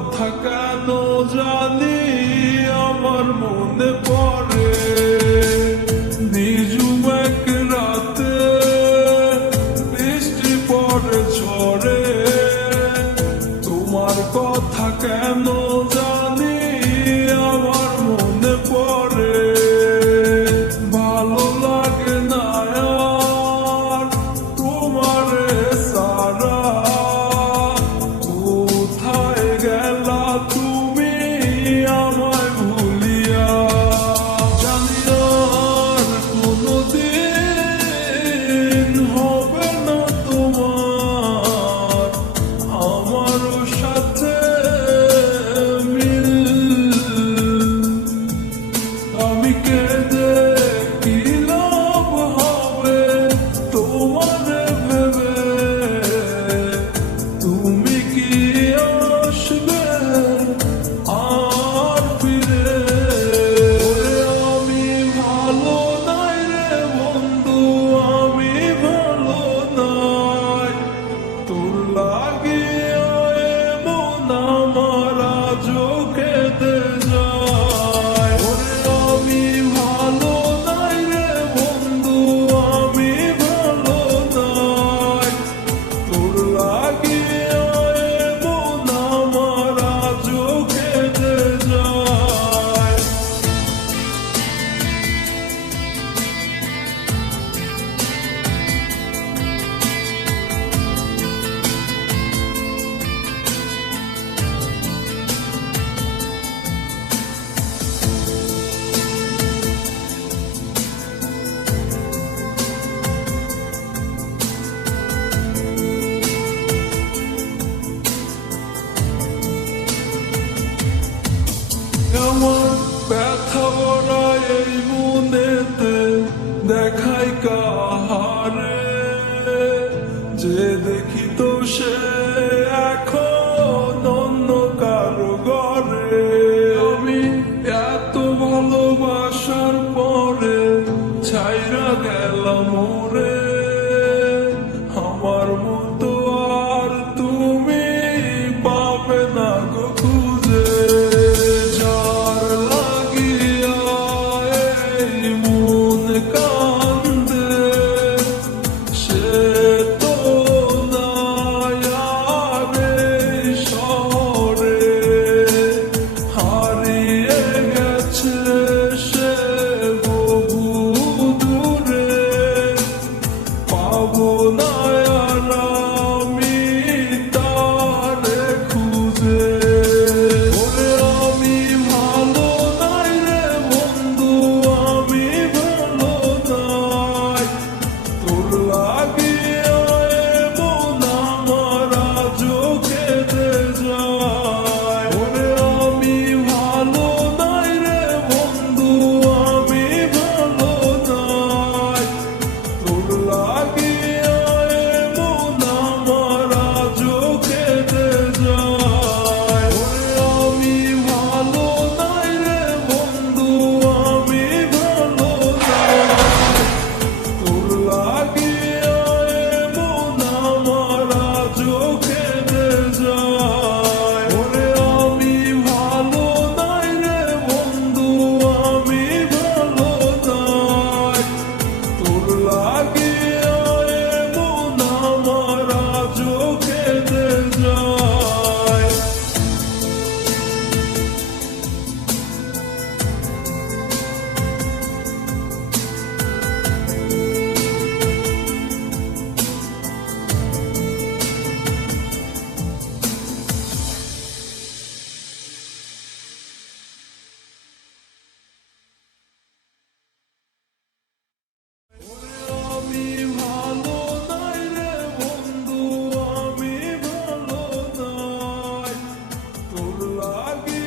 কথা কেন জানি আমার মনে পড়ে নিঝুম এক রাতে বৃষ্টি পড়ে ঝরে তোমার কথা কেন জানি আমার মনে পড়ে ভালো লাগে না আর তোমার সারা কোথায় গেলা তুমি আমায় ভুলিয়া জানি আর কোনোদিন হবে না তোমার আমার সাথে মিল আমি কেঁদে কি লাভ হবে তোমার ভেবে তুমি কি আসবে আর ফিরে আমি ভালো নাই রে বন্ধু আমি ভালো নাই তোর লাগিয়া এমন আমার আজও কেঁদে যায় আমি ভালো নাই রে বন্ধু আমি ভালো নাই তোর লাগিয়া এমন আমার আজও কেঁদে যায় আমার ব্যথা ভরা এই মনেতে দেখাই কাহারে যে দেখি তো সে এখন অন্য কারো ঘরে আমি এত ভালোবাসার পরে ছাইরা গেলাম ওরে আমার মতো আর তুমি পাবে না গো খুঁজে যার লাগিয়া এই মন কান্দে সে তো নাই আর এই শহরে হারিয়ে গেছে সে বহু দূরে পাবো না আর আমি তারে খুঁজে ওরে আমি ভালো নাই রে বন্ধু আমি ভালো নাই তোর লাগিয়া এমন আমার আজও কেঁদে যায় ওরে আমি ভালো নাই রে বন্ধু আমি ভালো নাই তোর লাগিয়া এমন আমার আজও কেঁদে যায় ওরে আমি ভালো নাই রে বন্ধু আমি ভালো নাই তোর লাগিয়া এমন আমার আজও কেঁদে যায় ওরে আমি ভালো নাই রে বন্ধু আমি ভালো নাই তোর লাগিয়া এমন আমার আজও কেঁদে যায় আমি ভালো নাই রে বন্ধু আমি ভালো নাই তোর লাগিয়া